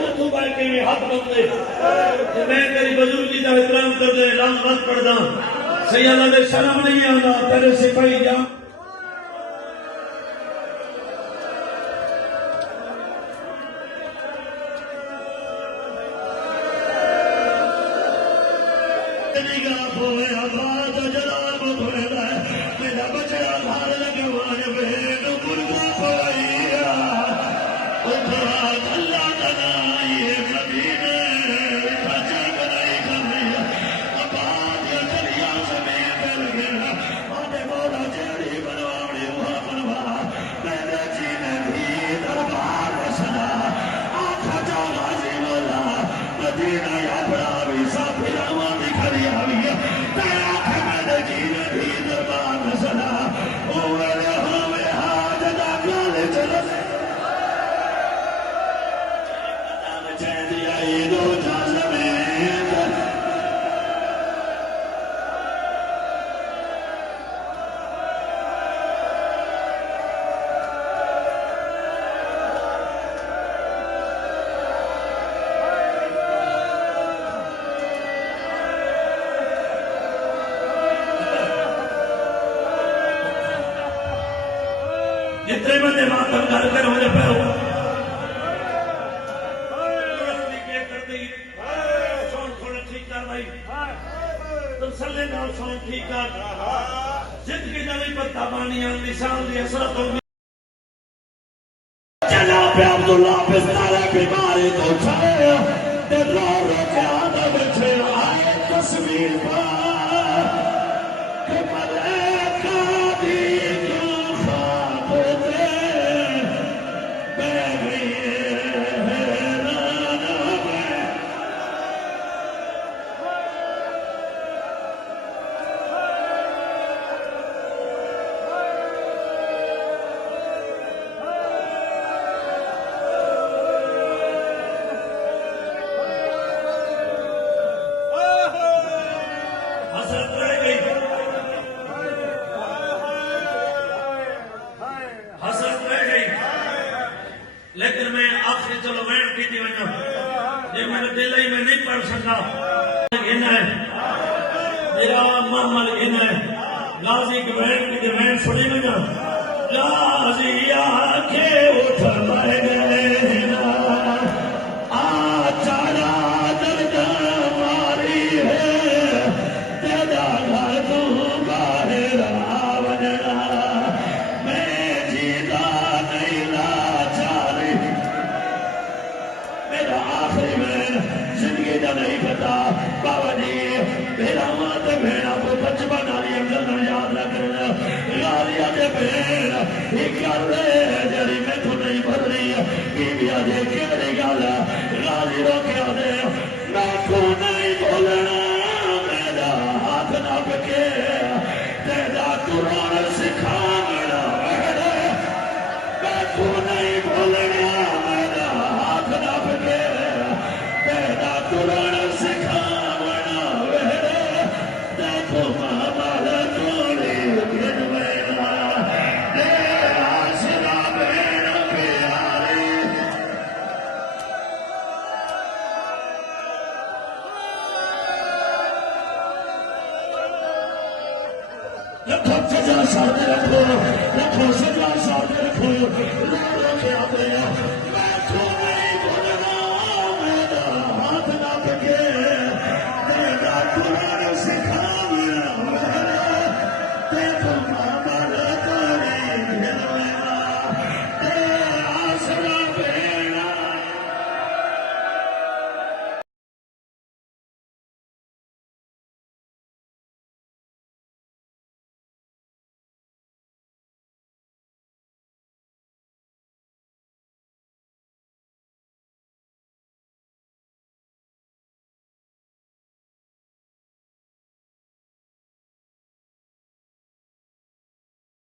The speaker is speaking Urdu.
اتو بھائی کے میں حق بندے میں تیری بزرگی کا احترام کر دے لام مت پڑھ دا سیدہ دے شرم نہیں آنا تیرے سپاہی جا جتنے بندے ماتم گھر کر ہو جائے پہ ہو سون تھوڑا ٹھیک کر بھائی تسلے نال سون ٹھیک کر زندگی نوی پتہ بانی آن نشان دی اثرت ہوگی جناب عبداللہ پستارہ بیماری تو چھائے تے رو رو کے آدھا بچھے آئے تصویر پر کہ ملیکہ دی لیکن میں آخری چلو میں کی تھی وجہ یہ میرے دل ہی میں نہیں پڑھ سکا ان ہے میرا محمد ان ہے غازی کی بہن کی تھی میں سنی وجہ غازی آکھے اٹھ مر گئے آچارا درد ماری ہے تیرا گھر تو باہر آوجنا میں جیتا نہیں لاچاری میرا آخری میں زندگی دا نہیں پتا بابا جی میرا ماں تے بھیڑا کو بچپن آلی اگر یاد رکھنا غالیا دے بھیڑ ایک گل جڑی میں تو نہیں بدلی بیویا دے کیڑی گل غالی روکیا دے میں کو نہیں بولنا میرا ہاتھ نہ بکے تیرا قرآن سکھانا میں کو نہیں بولنا میرا ہاتھ نہ بکے تیرا قرآن سکھانا دیکھو ماما توڑی گن میرا تیرا سنا میرا پیارے رکھو سجا ساتھ رکھو رکھو سجا ساتھ رکھو لوگ کے آتے ہیں